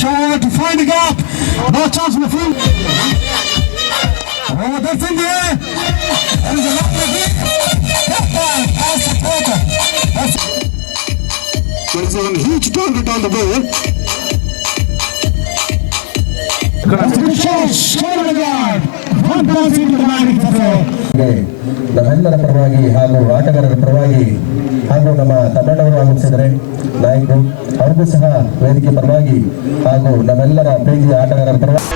shot to find the gap. No chance in the field. Oh, that's in there. That is a lot of it. That's the quarter. There is a huge target on the ball. ನಮ್ಮೆಲ್ಲರ ಪರವಾಗಿ ಹಾಗೂ ಆಟಗಾರರ ಪರವಾಗಿ ಹಾಗೂ ನಮ್ಮ ತಮ್ಮಣ್ಣವರು ಆಗಮಿಸಿದರೆ ನಾಯಕರು ಅವ್ರಿಗೂ ಸಹ ವೇದಿಕೆ ಪರವಾಗಿ ಹಾಗೂ ನಮ್ಮೆಲ್ಲರ ಪ್ರೀತಿಯ ಆಟಗಾರರ ಪರವಾಗಿ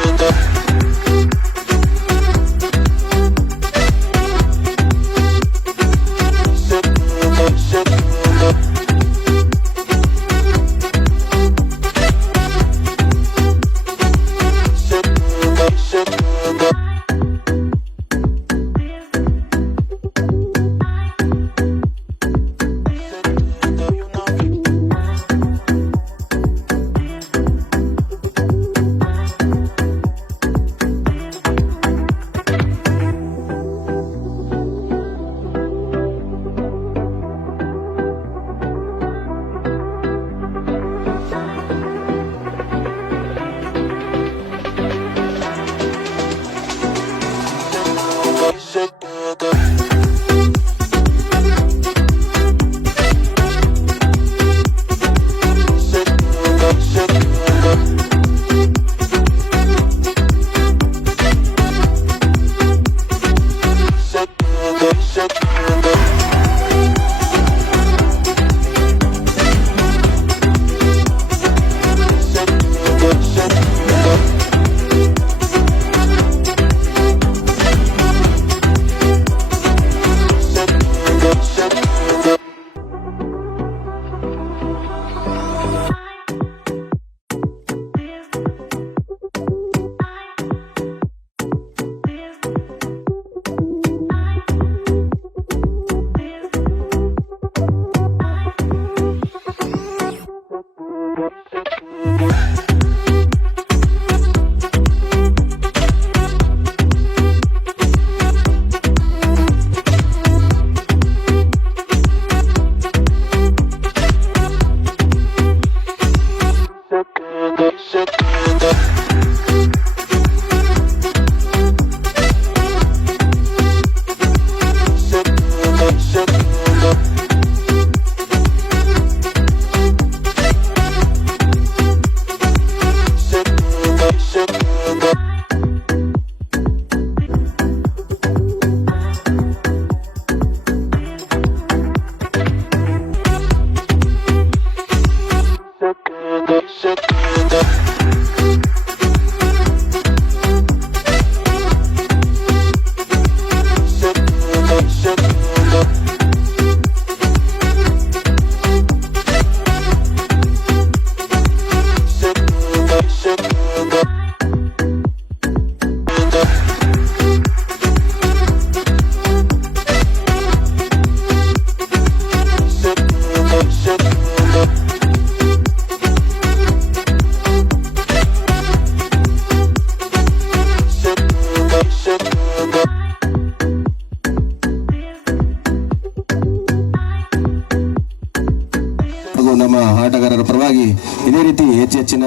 ನಮ್ಮ ಆಟಗಾರರ ಪರವಾಗಿ ಇದೇ ರೀತಿ ಹೆಚ್ಚಿನ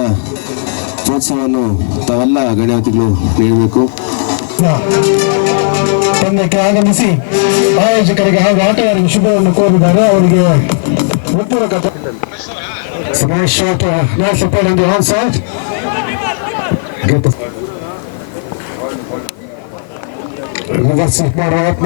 ಪ್ರೋತ್ಸಾಹವನ್ನು ತಾವೆಲ್ಲ ಗಣ್ಯಾತಿಗಳು ನೀಡಬೇಕು. ತಂಡಕ್ಕೆ ಆಗಮಿಸಿ ಆಯೋಜಕರಿಗೆ ಹಾಗೂ ಆಟಗಾರರಿಗೆ ಶುಭವನ್ನು ಕೋರಿದ್ದಾರೆ. ಅವರಿಗೆ ಒಪ್ಪುರಕ nice shot, nice support on the onside. Get the reverse of Marat.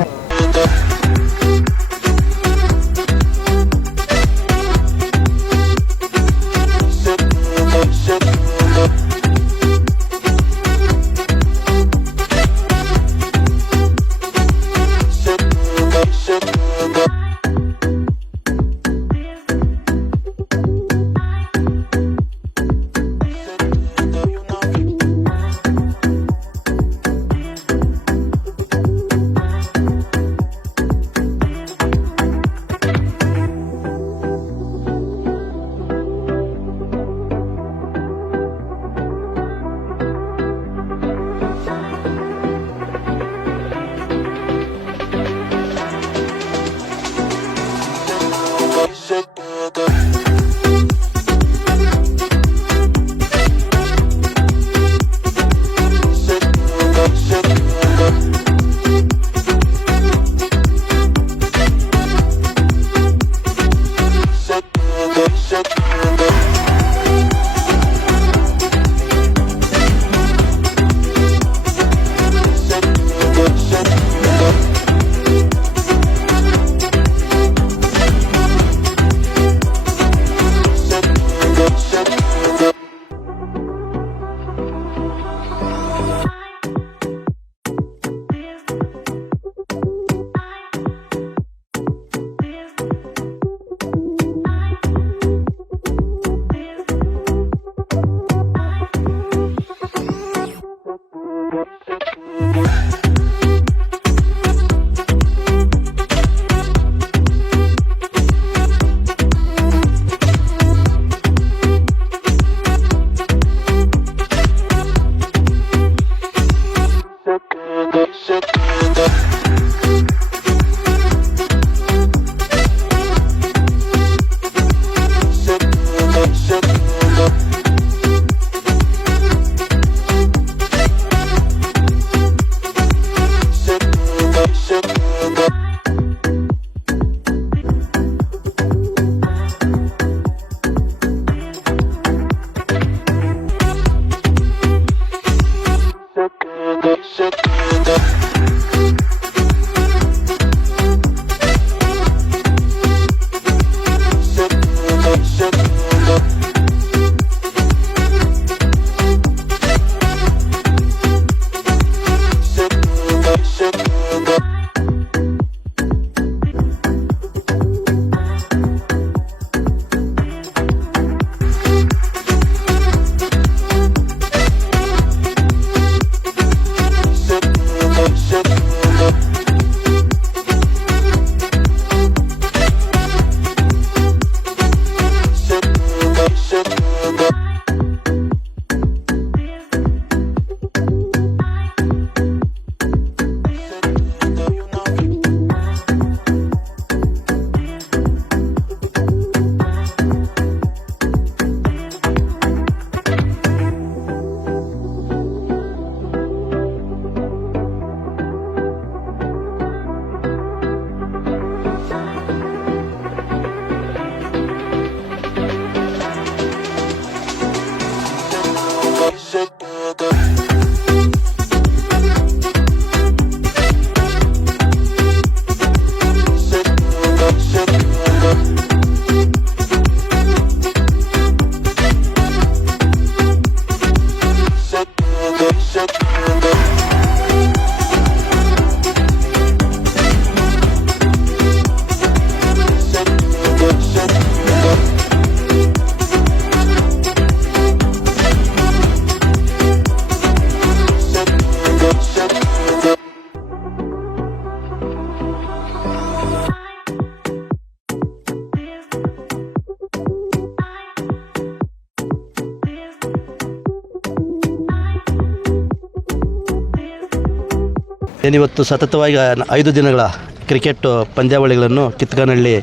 ಏನಿವತ್ತು ಸತತವಾಗಿ 5 ದಿನಗಳ ಕ್ರಿಕೆಟ್ ಪಂದ್ಯಾವಳಿಗಳನ್ನು ಕಿತ್ಕನಹಳ್ಳಿ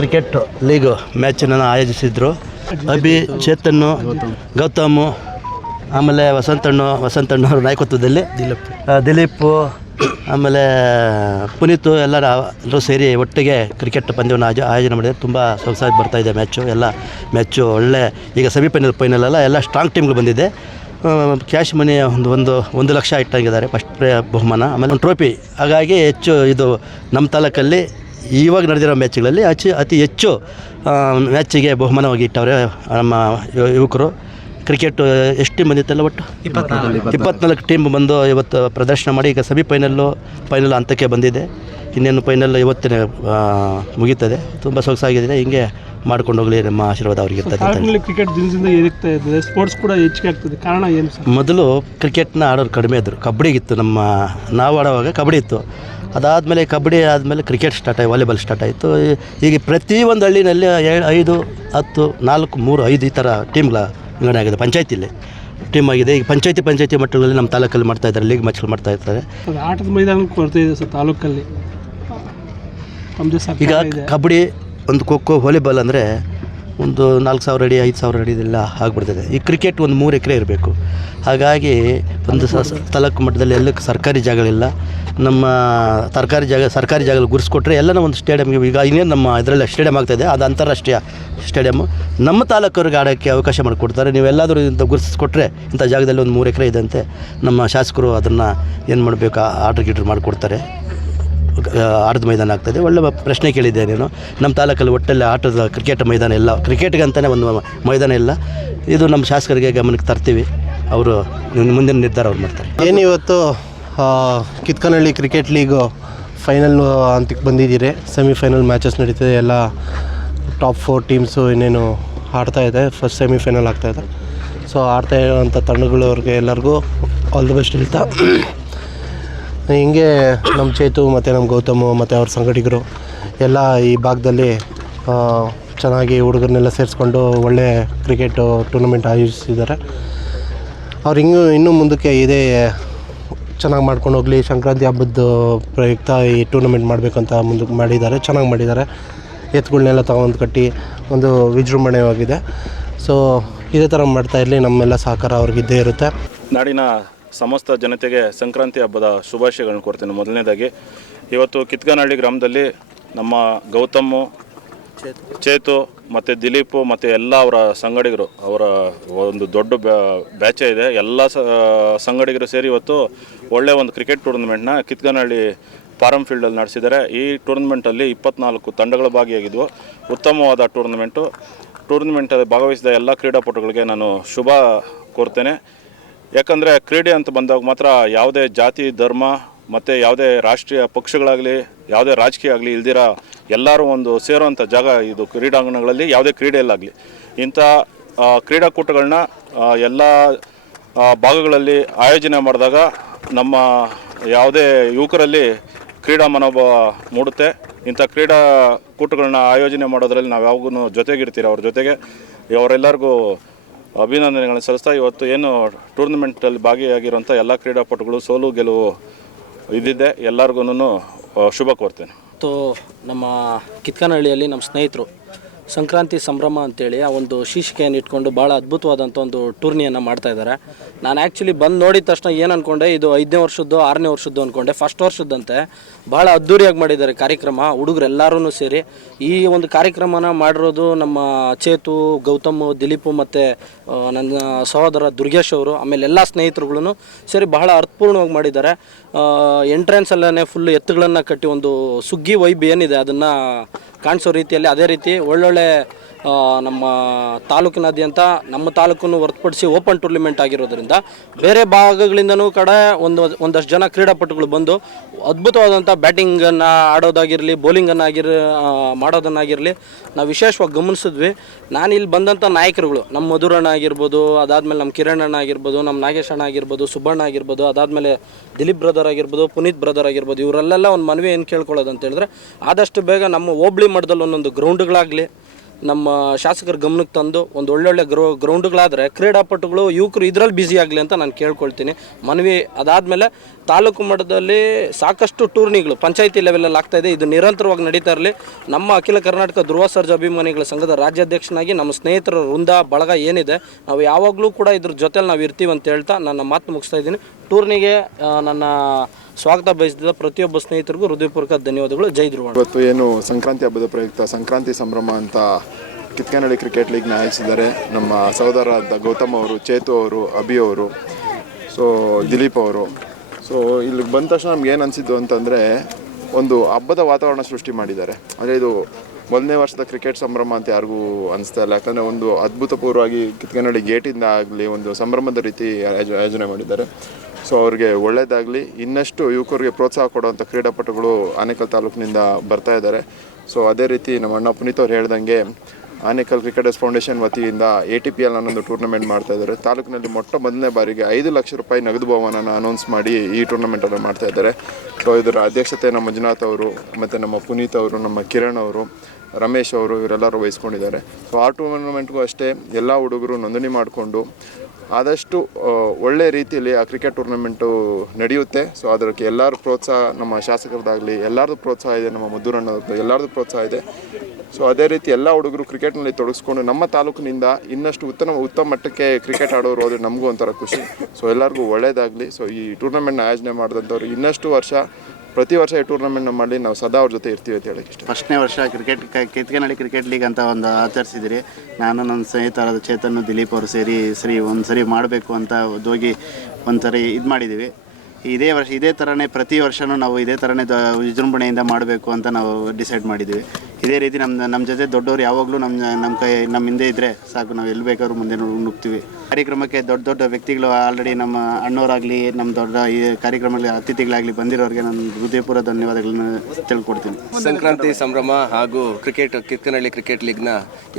ಕ್ರಿಕೆಟ್ ಲೀಗ್ ಮ್ಯಾಚನ್ನು ಆಯೋಜಿಸಿದ್ರು. ಅಭಿ, ಚೇತನ್ನು, ಗೌತಮ್, ಆಮೇಲೆ ವಸಂತಣ್ಣವ್ರ ನಾಯಕತ್ವದಲ್ಲಿ ದಿಲೀಪ್, ಆಮೇಲೆ ಪುನೀತ್ ಎಲ್ಲರೂ ಸೇರಿ ಒಟ್ಟಿಗೆ ಕ್ರಿಕೆಟ್ ಪಂದ್ಯವನ್ನು ಆಯೋಜನೆ ಮಾಡಿದರೆ ತುಂಬ ಸೊಗಸಾಗಿ ಬರ್ತಾಯಿದೆ ಮ್ಯಾಚು ಒಳ್ಳೆ. ಈಗ ಸೆಮಿಫೈನಲ್ ಎಲ್ಲ ಸ್ಟ್ರಾಂಗ್ ಟೀಮ್ಗಳು ಬಂದಿದೆ. ಕ್ಯಾಶ್ ಮನಿ ಒಂದು ಲಕ್ಷ ಇಟ್ಟಂಗಿದ್ದಾರೆ ಫಸ್ಟ್ ಬಹುಮಾನ, ಆಮೇಲೆ ಒಂದು ಟ್ರೋಫಿ. ಹಾಗಾಗಿ ಹೆಚ್ಚು ಇದು ನಮ್ಮ ತಾಲೂಕಲ್ಲಿ ಇವಾಗ ನಡೆದಿರೋ ಮ್ಯಾಚ್ಗಳಲ್ಲಿ ಅತಿ ಹೆಚ್ಚು ಮ್ಯಾಚಿಗೆ ಬಹುಮಾನವಾಗಿ ಇಟ್ಟವ್ರೆ ನಮ್ಮ ಯುವಕರು. ಕ್ರಿಕೆಟ್ ಎಷ್ಟು ಟೀಮ್ ಬಂದಿತ್ತಲ್ಲ ಒಟ್ಟು 24 ಟೀಮ್ ಬಂದು ಇವತ್ತು ಪ್ರದರ್ಶನ ಮಾಡಿ ಈಗ ಫೈನಲ್ ಹಂತಕ್ಕೆ ಬಂದಿದೆ. ಇನ್ನೇನು ಫೈನಲ್ ಇವತ್ತಿನ ಮುಗೀತದೆ. ತುಂಬ ಸೊಗಸಾಗಿದೆ. ಹಿಂಗೆ ಮಾಡ್ಕೊಂಡು ಹೋಗಲಿ ನಮ್ಮ ಆಶೀರ್ವಾದ ಅವ್ರಿಗೆ ಇರ್ತದೆ. ಕ್ರಿಕೆಟ್ ದಿನದಿಂದ ಏರುತ್ತಾ ಇದೆ, ಸ್ಪೋರ್ಟ್ಸ್ ಕೂಡ ಹೆಚ್ಚಿಗೆ ಆಗ್ತದೆ. ಕಾರಣ ಏನು ಸರ್? ಮೊದಲು ಕ್ರಿಕೆಟ್ನ ಆಡೋರು ಕಡಿಮೆ ಇದ್ದರು. ಕಬಡ್ಡಿಗಿತ್ತು, ನಾವು ಆಡೋವಾಗ ಕಬಡ್ಡಿ ಇತ್ತು. ಅದಾದಮೇಲೆ ಕಬಡ್ಡಿ ಆದಮೇಲೆ ಕ್ರಿಕೆಟ್ ಸ್ಟಾರ್ಟ್ ಆಗಿ ವಾಲಿಬಾಲ್ ಸ್ಟಾರ್ಟ್ ಆಯಿತು. ಈಗ ಪ್ರತಿಯೊಂದು ಹಳ್ಳಿನಲ್ಲಿ 5, 10, 4, 3, 5 ಈ ಥರ ಟೀಮ್ಗಳ ವಿಂಗಡಣೆ ಆಗಿದೆ. ಪಂಚಾಯತಿಲಿ ಟೀಮ್ ಆಗಿದೆ. ಈಗ ಪಂಚಾಯತಿ ಮಟ್ಟದಲ್ಲಿ ನಮ್ಮ ತಾಲೂಕಲ್ಲಿ ಮಾಡ್ತಾಯಿದ್ದಾರೆ, ಲೀಗ್ ಮ್ಯಾಚ್ಗಳು ಮಾಡ್ತಾಯಿರ್ತಾರೆ. ಆಟದ ಮೈದಾನಕ್ಕೆ ಕೊರತೆ ಇದೆ ಸರ್ ತಾಲೂಕಲ್ಲಿ. ಈಗ ಕಬಡ್ಡಿ, ಒಂದು ಖೋಖೋ, ವಾಲಿಬಾಲ್ ಅಂದರೆ ಒಂದು 4,000 ಅಡಿ 5,000 ಅಡಿ ಇದೆಲ್ಲ ಆಗಿಬಿಡ್ತದೆ. ಈ ಕ್ರಿಕೆಟ್ ಒಂದು 3 ಎಕರೆ ಇರಬೇಕು. ಹಾಗಾಗಿ ಒಂದು ತಾಲೂಕು ಮಟ್ಟದಲ್ಲಿ ಎಲ್ಲಕ್ಕೆ ಸರ್ಕಾರಿ ಜಾಗಗಳಿಲ್ಲ. ನಮ್ಮ ಸರ್ಕಾರಿ ಜಾಗದಲ್ಲಿ ಗುರುಸ್ಕೊಟ್ರೆ ಎಲ್ಲನೂ ಒಂದು ಸ್ಟೇಡಿಯಮ್ಗೆ, ಈಗ ಇನ್ನೇನು ನಮ್ಮ ಇದರಲ್ಲಿ ಸ್ಟೇಡಿಯಮ್ ಆಗ್ತಾಯಿದೆ, ಅದು ಅಂತಾರಾಷ್ಟ್ರೀಯ ಸ್ಟೇಡಿಯಮ್ಮು. ನಮ್ಮ ತಾಲೂಕವ್ರಿಗೆ ಆಡೋಕ್ಕೆ ಅವಕಾಶ ಮಾಡಿಕೊಡ್ತಾರೆ. ನೀವೆಲ್ಲಾದರೂ ಇಂಥ ಗುರುತಿಸ್ಕೊಟ್ರೆ ಇಂಥ ಜಾಗದಲ್ಲಿ ಒಂದು 3 ಎಕರೆ ಇದಂತೆ ನಮ್ಮ ಶಾಸಕರು ಅದನ್ನು ಏನು ಮಾಡಬೇಕು, ಆರ್ಡ್ರ್ ಗಿಡ್ರ್ ಮಾಡಿಕೊಡ್ತಾರೆ. ಆಟದ ಮೈದಾನ ಆಗ್ತದೆ. ಒಳ್ಳೆ ಪ್ರಶ್ನೆ ಕೇಳಿದ್ದೆ ನೀನು. ನಮ್ಮ ತಾಲೂಕಲ್ಲಿ ಒಟ್ಟಲ್ಲಿ ಆಟದ ಕ್ರಿಕೆಟ್ ಮೈದಾನ ಇಲ್ಲ, ಕ್ರಿಕೆಟ್ಗಂತಲೇ ಒಂದು ಮೈದಾನ ಇಲ್ಲ. ಇದು ನಮ್ಮ ಶಾಸಕರಿಗೆ ಗಮನಕ್ಕೆ ತರ್ತೀವಿ. ಅವರು ಮುಂದಿನ ನಿರ್ಧಾರ ಅವ್ರು ಮಾಡ್ತಾರೆ. ಏನಿವತ್ತು ಕಿತ್ಕನಹಳ್ಳಿ ಕ್ರಿಕೆಟ್ ಲೀಗು ಫೈನಲ್ ಹಂತಕ್ಕೆ ಬಂದಿದ್ದೀರಿ. ಸೆಮಿಫೈನಲ್ ಮ್ಯಾಚಸ್ ನಡೀತದೆ. ಎಲ್ಲ ಟಾಪ್ 4 ಟೀಮ್ಸು ಇನ್ನೇನು ಆಡ್ತಾಯಿದೆ. ಫಸ್ಟ್ ಸೆಮಿಫೈನಲ್ ಆಗ್ತಾಯಿದೆ. ಸೊ ಆಡ್ತಾ ಇರೋವಂಥ ತಂಡಗಳವ್ರಿಗೆ ಎಲ್ಲರಿಗೂ ಆಲ್ ದಿ ಬೆಸ್ಟ್ ಹೇಳ್ತಾ, ಹಿಂಗೆ ನಮ್ಮ ಚೇತು ಮತ್ತು ನಮ್ಮ ಗೌತಮು ಮತ್ತು ಅವ್ರ ಸಂಘಟಿಗರು ಎಲ್ಲ ಈ ಭಾಗದಲ್ಲಿ ಚೆನ್ನಾಗಿ ಹುಡುಗರನ್ನೆಲ್ಲ ಸೇರಿಸ್ಕೊಂಡು ಒಳ್ಳೆ ಕ್ರಿಕೆಟ್ ಟೂರ್ನಮೆಂಟ್ ಆಯೋಜಿಸಿದ್ದಾರೆ. ಅವ್ರು ಇನ್ನೂ ಮುಂದಕ್ಕೆ ಇದೇ ಚೆನ್ನಾಗಿ ಮಾಡ್ಕೊಂಡು ಹೋಗಲಿ, ಸಂಕ್ರಾಂತಿ ಹಬ್ಬದ ಪ್ರಯುಕ್ತ ಈ ಟೂರ್ನಮೆಂಟ್ ಮಾಡಬೇಕಂತ ಮುಂದಕ್ಕೆ ಮಾಡಿದ್ದಾರೆ. ಚೆನ್ನಾಗಿ ಮಾಡಿದ್ದಾರೆ. ಎತ್ತುಗಳನ್ನೆಲ್ಲ ತಗೊಂಡು ಕಟ್ಟಿ ಒಂದು ವಿಜೃಂಭಣೆಯಾಗಿದೆ. ಸೊ ಇದೇ ಥರ ಮಾಡ್ತಾಯಿರಲಿ, ನಮ್ಮೆಲ್ಲ ಸಹಕಾರ ಅವ್ರಿಗಿದ್ದೇ ಇರುತ್ತೆ. ನಾಡಿನ ಸಮಸ್ತ ಜನತೆಗೆ ಸಂಕ್ರಾಂತಿ ಹಬ್ಬದ ಶುಭಾಶಯಗಳನ್ನು ಕೋರ್ತೀನಿ. ಮೊದಲನೇದಾಗಿ ಇವತ್ತು ಕಿತ್ಗಾನಹಳ್ಳಿ ಗ್ರಾಮದಲ್ಲಿ ನಮ್ಮ ಗೌತಮು, ಚೇತು ಮತ್ತು ದಿಲೀಪು ಮತ್ತು ಎಲ್ಲ ಅವರ ಸಂಗಡಿಗರು, ಅವರ ಒಂದು ದೊಡ್ಡ ಬ್ಯಾಚೇ ಇದೆ. ಎಲ್ಲ ಸಂಗಡಿಗರು ಸೇರಿ ಇವತ್ತು ಒಳ್ಳೆಯ ಒಂದು ಕ್ರಿಕೆಟ್ ಟೂರ್ನಮೆಂಟ್ನ ಕಿತ್ಗಾನಹಳ್ಳಿ ಫಾರಂ ಫೀಲ್ಡಲ್ಲಿ ನಡೆಸಿದ್ದಾರೆ. ಈ ಟೂರ್ನಮೆಂಟಲ್ಲಿ 24 ತಂಡಗಳು ಭಾಗಿಯಾಗಿದ್ವು. ಉತ್ತಮವಾದ ಟೂರ್ನಮೆಂಟಲ್ಲಿ ಭಾಗವಹಿಸಿದ ಎಲ್ಲ ಕ್ರೀಡಾಪಟುಗಳಿಗೆ ನಾನು ಶುಭ ಕೋರ್ತೇನೆ. ಯಾಕಂದರೆ ಕ್ರೀಡೆ ಅಂತ ಬಂದಾಗ ಮಾತ್ರ ಯಾವುದೇ ಜಾತಿ, ಧರ್ಮ ಮತ್ತು ಯಾವುದೇ ರಾಷ್ಟ್ರೀಯ ಪಕ್ಷಗಳಾಗಲಿ, ಯಾವುದೇ ರಾಜಕೀಯ ಆಗಲಿ ಇಲ್ದಿರ ಎಲ್ಲರೂ ಒಂದು ಸೇರುವಂಥ ಜಾಗ ಇದು ಕ್ರೀಡಾಂಗಣಗಳಲ್ಲಿ. ಯಾವುದೇ ಕ್ರೀಡೆಯಲ್ಲಾಗಲಿ ಇಂಥ ಕ್ರೀಡಾಕೂಟಗಳನ್ನ ಎಲ್ಲ ಭಾಗಗಳಲ್ಲಿ ಆಯೋಜನೆ ಮಾಡಿದಾಗ ನಮ್ಮ ಯಾವುದೇ ಯುವಕರಲ್ಲಿ ಕ್ರೀಡಾ ಮನೋಭಾವ ಮೂಡುತ್ತೆ. ಇಂಥ ಕ್ರೀಡಾಕೂಟಗಳನ್ನ ಆಯೋಜನೆ ಮಾಡೋದ್ರಲ್ಲಿ ನಾವು ಯಾವಾಗೂ ಜೊತೆಗಿರ್ತೀವಿ. ಅವ್ರ ಜೊತೆಗೆ ಅವರೆಲ್ಲರಿಗೂ ಅಭಿನಂದನೆಗಳನ್ನು ಸಲ್ಲಿಸ್ತಾ ಇವತ್ತು ಏನು ಟೂರ್ನಮೆಂಟಲ್ಲಿ ಭಾಗಿಯಾಗಿರುವಂಥ ಎಲ್ಲ ಕ್ರೀಡಾಪಟುಗಳು ಸೋಲು ಗೆಲುವು ಇದ್ದಿದ್ದೆ. ಎಲ್ಲರಿಗೂ ಶುಭ ಕೋರ್ತೇನೆ. ಮತ್ತು ನಮ್ಮ ಕಿತ್ಕಾನಹಳ್ಳಿಯಲ್ಲಿ ನಮ್ಮ ಸ್ನೇಹಿತರು ಸಂಕ್ರಾಂತಿ ಸಂಭ್ರಮ ಅಂತೇಳಿ ಆ ಒಂದು ಶೀರ್ಷಿಕೆಯನ್ನು ಇಟ್ಕೊಂಡು ಭಾಳ ಅದ್ಭುತವಾದಂಥ ಒಂದು ಟೂರ್ನಿಯನ್ನು ಮಾಡ್ತಾಯಿದ್ದಾರೆ. ನಾನು ಆ್ಯಕ್ಚುಲಿ ಬಂದು ನೋಡಿದ ತಕ್ಷಣ ಏನು ಅಂದ್ಕೊಂಡೆ, ಇದು 5ನೇ ವರ್ಷದ್ದು 6ನೇ ವರ್ಷದ್ದು ಅಂದ್ಕೊಂಡೆ. ಫಸ್ಟ್ ವರ್ಷದ್ದಂತೆ ಭಾಳ ಅದ್ಧೂರಿಯಾಗಿ ಮಾಡಿದ್ದಾರೆ ಕಾರ್ಯಕ್ರಮ. ಹುಡುಗರೆಲ್ಲರೂ ಸೇರಿ ಈ ಒಂದು ಕಾರ್ಯಕ್ರಮನ ಮಾಡಿರೋದು ನಮ್ಮ ಚೇತು, ಗೌತಮ್, ದಿಲೀಪು ಮತ್ತು ನನ್ನ ಸಹೋದರ ದುರ್ಗೇಶ್ ಅವರು, ಆಮೇಲೆ ಎಲ್ಲ ಸ್ನೇಹಿತರುಗಳನ್ನು ಸೇರಿ ಬಹಳ ಅರ್ಥಪೂರ್ಣವಾಗಿ ಮಾಡಿದ್ದಾರೆ. ಎಂಟ್ರೆನ್ಸಲ್ಲೇ ಫುಲ್ ಎತ್ತುಗಳನ್ನು ಕಟ್ಟಿ ಒಂದು ಸುಗ್ಗಿ ವೈಬ್ ಏನಿದೆ ಅದನ್ನು ಕಾಣಿಸೋ ರೀತಿಯಲ್ಲಿ, ಅದೇ ರೀತಿ ಒಳ್ಳೊಳ್ಳೆ ನಮ್ಮ ತಾಲೂಕಿನಾದ್ಯಂತ ನಮ್ಮ ತಾಲೂಕನ್ನು ಹೊರತುಪಡಿಸಿ ಓಪನ್ ಟೂರ್ನಿಮೆಂಟ್ ಆಗಿರೋದ್ರಿಂದ ಬೇರೆ ಭಾಗಗಳಿಂದನೂ ಒಂದಷ್ಟು ಜನ ಕ್ರೀಡಾಪಟುಗಳು ಬಂದು ಅದ್ಭುತವಾದಂಥ ಬ್ಯಾಟಿಂಗನ್ನು ಆಡೋದಾಗಿರಲಿ, ಬೌಲಿಂಗನ್ನು ಮಾಡೋದನ್ನಾಗಿರಲಿ ನಾವು ವಿಶೇಷವಾಗಿ ಗಮನಿಸಿದ್ವಿ. ನಾನು ಇಲ್ಲಿ ಬಂದಂಥ ನಾಯಕರುಗಳು ನಮ್ಮ ಮಧುರಣ್ಣ ಆಗಿರ್ಬೋದು, ಅದಾದಮೇಲೆ ನಮ್ಮ ಕಿರಣ್ ಅಣ್ಣ ಆಗಿರ್ಬೋದು, ನಮ್ಮ ನಾಗೇಶ್ ಅಣ್ಣ ಆಗಿರ್ಬೋದು, ಸುಬ್ಬಣ್ಣ ಆಗಿರ್ಬೋದು, ಅದಾದಮೇಲೆ ದಿಲೀಪ್ ಬ್ರದರ್ ಆಗಿರ್ಬೋದು, ಪುನೀತ್ ಬ್ರದರ್ ಆಗಿರ್ಬೋದು, ಇವರೆಲ್ಲ ಒಂದು ಮನವಿ ಏನು ಕೇಳ್ಕೊಳ್ಳೋದು ಅಂತ ಹೇಳಿದ್ರೆ, ಆದಷ್ಟು ಬೇಗ ನಮ್ಮ ಹೋಬಳಿ ಮಟ್ಟದಲ್ಲಿ ಒಂದೊಂದು ಗ್ರೌಂಡ್ಗಳಾಗಲಿ ನಮ್ಮ ಶಾಸಕರ ಗಮನಕ್ಕೆ ತಂದು ಒಂದು ಒಳ್ಳೊಳ್ಳೆ ಗ್ರೌಂಡ್ಗಳಾದರೆ ಕ್ರೀಡಾಪಟುಗಳು ಯುವಕರು ಇದರಲ್ಲಿ ಬ್ಯುಸಿ ಆಗಲಿ ಅಂತ ನಾನು ಕೇಳ್ಕೊಳ್ತೀನಿ ಮನವಿ. ಅದಾದಮೇಲೆ ತಾಲೂಕು ಮಟ್ಟದಲ್ಲಿ ಸಾಕಷ್ಟು ಟೂರ್ನಿಗಳು ಪಂಚಾಯತಿ ಲೆವೆಲಲ್ಲಿ ಆಗ್ತಾಯಿದೆ. ಇದು ನಿರಂತರವಾಗಿ ನಡೀತಾ ಇರಲಿ. ನಮ್ಮ ಅಖಿಲ ಕರ್ನಾಟಕ ಧ್ರುವ ಸರ್ಜಾ ಅಭಿಮಾನಿಗಳ ಸಂಘದ ರಾಜ್ಯಾಧ್ಯಕ್ಷನಾಗಿ ನಮ್ಮ ಸ್ನೇಹಿತರ ವೃಂದ ಬಳಗ ಏನಿದೆ ನಾವು ಯಾವಾಗಲೂ ಕೂಡ ಇದ್ರ ಜೊತೆಲಿ ನಾವು ಇರ್ತೀವಿ ಅಂತ ಹೇಳ್ತಾ ನನ್ನ ಮಾತು ಮುಗಿಸ್ತಾ ಇದ್ದೀನಿ. ಟೂರ್ನಿಗೆ ನನ್ನ ಸ್ವಾಗತ ಬಯಸಿದ ಪ್ರತಿಯೊಬ್ಬ ಸ್ನೇಹಿತರಿಗೂ ಹೃದಯಪೂರ್ವಕ ಧನ್ಯವಾದಗಳು. ಜೈ ಧ್ರುವ. ಇವತ್ತು ಏನು ಸಂಕ್ರಾಂತಿ ಹಬ್ಬದ ಪ್ರಯುಕ್ತ ಸಂಕ್ರಾಂತಿ ಸಂಭ್ರಮ ಅಂತ ಕಿತ್ಕಾನಹಳ್ಳಿ ಕ್ರಿಕೆಟ್ ಲೀಗ್ನ ಆಯೋಜಿಸಿದ್ದಾರೆ. ನಮ್ಮ ಸಹೋದರ ಗೌತಮ್ ಅವರು, ಚೇತು ಅವರು, ಅಭಿ ಅವರು, ಸೊ ದಿಲೀಪ್ ಅವರು. ಸೊ ಇಲ್ಲಿಗೆ ಬಂದ ತಕ್ಷಣ ನಮ್ಗೆ ಏನು ಅನಿಸಿದ್ದು ಅಂತಂದರೆ, ಒಂದು ಹಬ್ಬದ ವಾತಾವರಣ ಸೃಷ್ಟಿ ಮಾಡಿದ್ದಾರೆ. ಅಂದರೆ ಇದು 1ನೇ ವರ್ಷದ ಕ್ರಿಕೆಟ್ ಸಂಭ್ರಮ ಅಂತ ಯಾರಿಗೂ ಅನಿಸ್ತಾ ಇಲ್ಲ. ಯಾಕಂದರೆ ಒಂದು ಅದ್ಭುತಪೂರ್ವವಾಗಿ ಕಿತ್ಕಾನಹಳ್ಳಿ ಗೇಟಿಂದ ಆಗಲಿ ಒಂದು ಸಂಭ್ರಮದ ರೀತಿ ಆಯೋಜನೆ ಮಾಡಿದ್ದಾರೆ. ಸೊ ಅವ್ರಿಗೆ ಒಳ್ಳೆಯದಾಗಲಿ. ಇನ್ನಷ್ಟು ಯುವಕರಿಗೆ ಪ್ರೋತ್ಸಾಹ ಕೊಡುವಂಥ ಕ್ರೀಡಾಪಟುಗಳು ಆನೇಕಲ್ ತಾಲೂಕಿನಿಂದ ಬರ್ತಾ ಇದ್ದಾರೆ. ಸೊ ಅದೇ ರೀತಿ ನಮ್ಮ ಅಣ್ಣ ಪುನೀತ್ ಅವ್ರು ಹೇಳ್ದಂಗೆ ಆನೇಕಲ್ ಕ್ರಿಕೆಟರ್ಸ್ ಫೌಂಡೇಶನ್ ವತಿಯಿಂದ ATPL ಅನ್ನೊಂದು ಟೂರ್ನಮೆಂಟ್ ಮಾಡ್ತಾ ಇದ್ದಾರೆ. ತಾಲೂಕಿನಲ್ಲಿ ಮೊದಲನೇ ಬಾರಿಗೆ 5 ಲಕ್ಷ ರೂಪಾಯಿ ನಗದು ಬಹುಮಾನನ ಅನೌನ್ಸ್ ಮಾಡಿ ಈ ಟೂರ್ನಮೆಂಟನ್ನು ಮಾಡ್ತಾ ಇದ್ದಾರೆ. ಸೊ ಇದರ ಅಧ್ಯಕ್ಷತೆ ನಮ್ಮ ಮಂಜುನಾಥ್ ಅವರು ಮತ್ತು ನಮ್ಮ ಪುನೀತ್ ಅವರು, ನಮ್ಮ ಕಿರಣ್ ಅವರು, ರಮೇಶ್ ಅವರು ಇವರೆಲ್ಲರೂ ವಹಿಸ್ಕೊಂಡಿದ್ದಾರೆ. ಸೊ ಆ ಟೂರ್ನಮೆಂಟ್ಗೂ ಅಷ್ಟೇ ಎಲ್ಲ ಹುಡುಗರು ನೋಂದಣಿ ಮಾಡಿಕೊಂಡು ಆದಷ್ಟು ಒಳ್ಳೆಯ ರೀತಿಯಲ್ಲಿ ಆ ಕ್ರಿಕೆಟ್ ಟೂರ್ನಮೆಂಟು ನಡೆಯುತ್ತೆ. ಸೊ ಅದಕ್ಕೆ ಎಲ್ಲರೂ ಪ್ರೋತ್ಸಾಹ, ನಮ್ಮ ಶಾಸಕರದಾಗಲಿ ಎಲ್ಲರದ್ದು ಪ್ರೋತ್ಸಾಹ ಇದೆ, ನಮ್ಮ ಮಧುರಣ್ಣವ್ರದ್ದು ಎಲ್ಲರದ್ದು ಪ್ರೋತ್ಸಾಹ ಇದೆ. ಸೊ ಅದೇ ರೀತಿ ಎಲ್ಲ ಹುಡುಗರು ಕ್ರಿಕೆಟ್ನಲ್ಲಿ ತೊಡಗಿಸ್ಕೊಂಡು ನಮ್ಮ ತಾಲೂಕಿನಿಂದ ಇನ್ನಷ್ಟು ಉತ್ತಮ ಮಟ್ಟಕ್ಕೆ ಕ್ರಿಕೆಟ್ ಆಡೋರು ಹೋದರೆ ನಮಗೂ ಒಂಥರ ಖುಷಿ. ಸೊ ಎಲ್ಲರಿಗೂ ಒಳ್ಳೆಯದಾಗಲಿ. ಸೊ ಈ ಟೂರ್ನಮೆಂಟ್ನ ಆಯೋಜನೆ ಮಾಡಿದಂಥವ್ರು ಇನ್ನಷ್ಟು ಪ್ರತಿ ವರ್ಷ ಈ ಟೂರ್ನಮೆಂಟ್ನ ಮಾಡಿ ನಾವು ಸದಾ ಅವ್ರ ಜೊತೆ ಇರ್ತೀವಿ ಅಂತ ಹೇಳಕ್ಕೆ ಇಷ್ಟ. ಫಸ್ಟ್ನೇ ವರ್ಷ ಕಿತ್ಕಾನಹಳ್ಳಿ ಕ್ರಿಕೆಟ್ ಲೀಗ್ ಅಂತ ಒಂದು ಆಚರಿಸಿದಿರಿ. ನಾನು ನನ್ನ ಸ್ನೇಹಿತರಾದ ಚೇತನ್, ದಿಲೀಪ್ ಅವರು ಸೇರಿ ಒಂದು ಸರಿ ಮಾಡಬೇಕು ಅಂತ ಹೋಗಿ ಒಂದು ಸರಿ ಇದು ಮಾಡಿದ್ದೀವಿ. ಇದೇ ಥರನೇ ಪ್ರತಿ ವರ್ಷವೂ ನಾವು ಇದೇ ಥರನೇ ವಿಜೃಂಭಣೆಯಿಂದ ಮಾಡಬೇಕು ಅಂತ ನಾವು ಡಿಸೈಡ್ ಮಾಡಿದ್ದೀವಿ. ಇದೇ ರೀತಿ ನಮ್ಮ ಜೊತೆ ದೊಡ್ಡವರು ಯಾವಾಗಲೂ ನಮ್ಮ ಹಿಂದೆ ಇದ್ದರೆ ಸಾಕು, ನಾವು ಎಲ್ಲಿ ಬೇಕಾದ್ರೂ ಮುಂದೆ ನುಗ್ತೀವಿ. ಕಾರ್ಯಕ್ರಮಕ್ಕೆ ದೊಡ್ಡ ವ್ಯಕ್ತಿಗಳು ಆಲ್ರೆಡಿ ನಮ್ಮ ಅಣ್ಣವರಾಗಲಿ, ನಮ್ಮ ದೊಡ್ಡ ಈ ಕಾರ್ಯಕ್ರಮದಲ್ಲಿ ಅತಿಥಿಗಳಾಗಲಿ ಬಂದಿರೋರಿಗೆ ನಾನು ಹೃದಯಪೂರ್ವ ಧನ್ಯವಾದಗಳನ್ನು ತಿಳ್ಕೊಡ್ತೀನಿ. ಸಂಕ್ರಾಂತಿ ಸಂಭ್ರಮ ಹಾಗೂ ಕಿತ್ಕಾನಹಳ್ಳಿ ಕ್ರಿಕೆಟ್ ಲೀಗ್ನ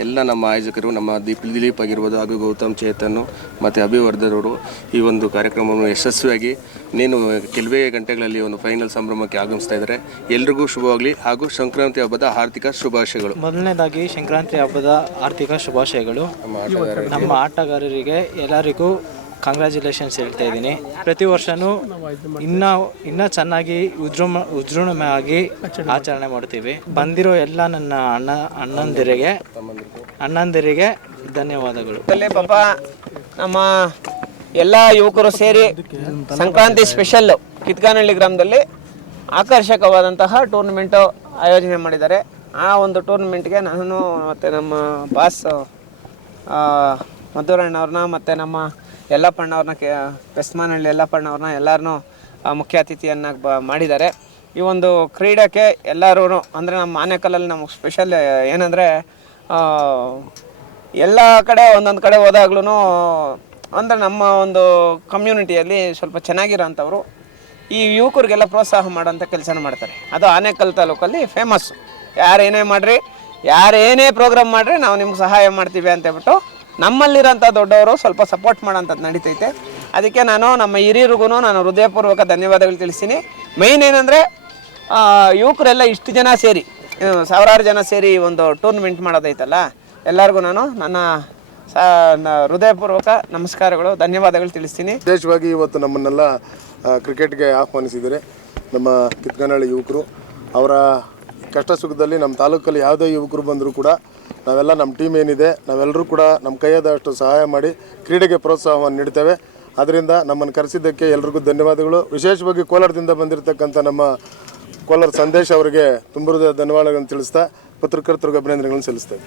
ಎಲ್ಲ ನಮ್ಮ ಆಯೋಜಕರು, ನಮ್ಮ ದಿಲೀಪ್ ಆಗಿರ್ಬೋದು ಹಾಗೂ ಗೌತಮ್, ಚೇತನ್ ಮತ್ತು ಅಭಿವರ್ಧನ್ ಅವರು ಈ ಒಂದು ಕಾರ್ಯಕ್ರಮವನ್ನು ಯಶಸ್ವಿಯಾಗಿ ಕೆಲವೇ ಗಂಟೆಗಳಲ್ಲಿ ಒಂದು ಫೈನಲ್ ಸಂಭ್ರಮಕ್ಕೆ ಆಗಮಿಸ್ತಾ ಇದ್ದಾರೆ. ಎಲ್ರಿಗೂ ಶುಭವಾಗಲಿ ಹಾಗೂ ಸಂಕ್ರಾಂತಿ ಹಬ್ಬದ ಆರ್ಥಿಕ ಶುಭಾಶಯಗಳು. ಮೊದಲನೇದಾಗಿ ಸಂಕ್ರಾಂತಿ ಹಬ್ಬದ ಆರ್ಥಿಕ ಶುಭಾಶಯಗಳು. ನಮ್ಮ ಆಟಗಾರರಿಗೆ ಎಲ್ಲರಿಗೂ ಕಂಗ್ರ್ಯಾಚುಲೇಷನ್ಸ್ ಹೇಳ್ತಾ ಇದ್ದೀನಿ. ಪ್ರತಿ ವರ್ಷವೂ ಇನ್ನೂ ಚೆನ್ನಾಗಿ ವಿಜೃಂಭಣೆಯಾಗಿ ಆಚರಣೆ ಮಾಡ್ತೀವಿ. ಬಂದಿರೋ ಎಲ್ಲ ನನ್ನ ಅಣ್ಣಂದಿರಿಗೆ ಧನ್ಯವಾದಗಳು. ಪಾಪ ನಮ್ಮ ಎಲ್ಲ ಯುವಕರು ಸೇರಿ ಸಂಕ್ರಾಂತಿ ಸ್ಪೆಷಲ್ಲು ಕಿತ್ಕಾನಹಳ್ಳಿ ಗ್ರಾಮದಲ್ಲಿ ಆಕರ್ಷಕವಾದಂತಹ ಟೂರ್ನಮೆಂಟು ಆಯೋಜನೆ ಮಾಡಿದ್ದಾರೆ. ಆ ಒಂದು ಟೂರ್ನಮೆಂಟ್ಗೆ ನಾನು ಮತ್ತು ನಮ್ಮ ಬಾಸ್ ಮಧುರಣ್ಣವ್ರನ್ನ ಮತ್ತು ನಮ್ಮ ಯಲ್ಲಪ್ಪಣ್ಣವ್ರನ್ನ ಬೆಸ್ಮಾನಹಳ್ಳಿ ಯಲ್ಲಪ್ಪಣ್ಣವ್ರನ್ನ ಎಲ್ಲರನ್ನೂ ಮುಖ್ಯ ಅತಿಥಿಯನ್ನಾಗಿ ಮಾಡಿದ್ದಾರೆ. ಈ ಒಂದು ಕ್ರೀಡೆಗೆ ಎಲ್ಲರೂ ಅಂದರೆ ನಮ್ಮ ಆನೇಕಲ್ಲಲ್ಲಿ ನಮಗೆ ಸ್ಪೆಷಲ್ ಏನಂದರೆ ಎಲ್ಲ ಕಡೆ ಒಂದೊಂದು ಕಡೆ ಹೋದಾಗ್ಲೂ ಅಂದರೆ ನಮ್ಮ ಒಂದು ಕಮ್ಯುನಿಟಿಯಲ್ಲಿ ಸ್ವಲ್ಪ ಚೆನ್ನಾಗಿರೋಂಥವ್ರು ಈ ಯುವಕರಿಗೆಲ್ಲ ಪ್ರೋತ್ಸಾಹ ಮಾಡೋಂಥ ಕೆಲಸನ ಮಾಡ್ತಾರೆ. ಅದು ಆನೇಕಲ್ ತಾಲೂಕಲ್ಲಿ ಫೇಮಸ್ಸು. ಯಾರೇನೇ ಮಾಡಿರಿ, ಯಾರೇನೇ ಪ್ರೋಗ್ರಾಮ್ ಮಾಡಿರಿ, ನಾವು ನಿಮ್ಗೆ ಸಹಾಯ ಮಾಡ್ತೀವಿ ಅಂತೇಳ್ಬಿಟ್ಟು ನಮ್ಮಲ್ಲಿರೋಂಥ ದೊಡ್ಡವರು ಸ್ವಲ್ಪ ಸಪೋರ್ಟ್ ಮಾಡೋಂಥದ್ದು ನಡೀತೈತೆ. ಅದಕ್ಕೆ ನಾನು ನಮ್ಮ ಹಿರಿಯರಿಗೂ ನಾನು ಹೃದಯಪೂರ್ವಕ ಧನ್ಯವಾದಗಳು ತಿಳಿಸ್ತೀನಿ. ಮೇಯ್ನ್ ಏನಂದರೆ ಯುವಕರೆಲ್ಲ ಇಷ್ಟು ಜನ ಸೇರಿ ಸಾವಿರಾರು ಜನ ಸೇರಿ ಒಂದು ಟೂರ್ನಮೆಂಟ್ ಮಾಡೋದೈತಲ್ಲ, ಎಲ್ಲರಿಗೂ ನಾನು ನನ್ನ ಹೃದಯಪೂರ್ವಕ ನಮಸ್ಕಾರಗಳು, ಧನ್ಯವಾದಗಳು ತಿಳಿಸ್ತೀನಿ. ವಿಶೇಷವಾಗಿ ಇವತ್ತು ನಮ್ಮನ್ನೆಲ್ಲ ಕ್ರಿಕೆಟ್ಗೆ ಆಹ್ವಾನಿಸಿದರೆ ನಮ್ಮ ಕಿತ್ಕಾನಹಳ್ಳಿ ಯುವಕರು. ಅವರ ಕಷ್ಟ ಸುಖದಲ್ಲಿ ನಮ್ಮ ತಾಲೂಕಲ್ಲಿ ಯಾವುದೇ ಯುವಕರು ಬಂದರೂ ಕೂಡ ನಾವೆಲ್ಲ ನಮ್ಮ ಟೀಮ್ ಏನಿದೆ ನಾವೆಲ್ಲರೂ ಕೂಡ ನಮ್ಮ ಕೈಯಾದಷ್ಟು ಸಹಾಯ ಮಾಡಿ ಕ್ರೀಡೆಗೆ ಪ್ರೋತ್ಸಾಹವನ್ನು ನೀಡ್ತೇವೆ. ಅದರಿಂದ ನಮ್ಮನ್ನು ಕರೆಸಿದ್ದಕ್ಕೆ ಎಲ್ರಿಗೂ ಧನ್ಯವಾದಗಳು. ವಿಶೇಷವಾಗಿ ಕೋಲಾರದಿಂದ ಬಂದಿರತಕ್ಕಂಥ ನಮ್ಮ ಕೋಲಾರ ಸಂದೇಶ್ ಅವರಿಗೆ ತುಂಬ ಧನ್ಯವಾದಗಳನ್ನು ತಿಳಿಸ್ತಾ ಪತ್ರಕರ್ತರಿಗೆ ಅಭಿನಂದನೆಗಳನ್ನು ಸಲ್ಲಿಸ್ತೇವೆ.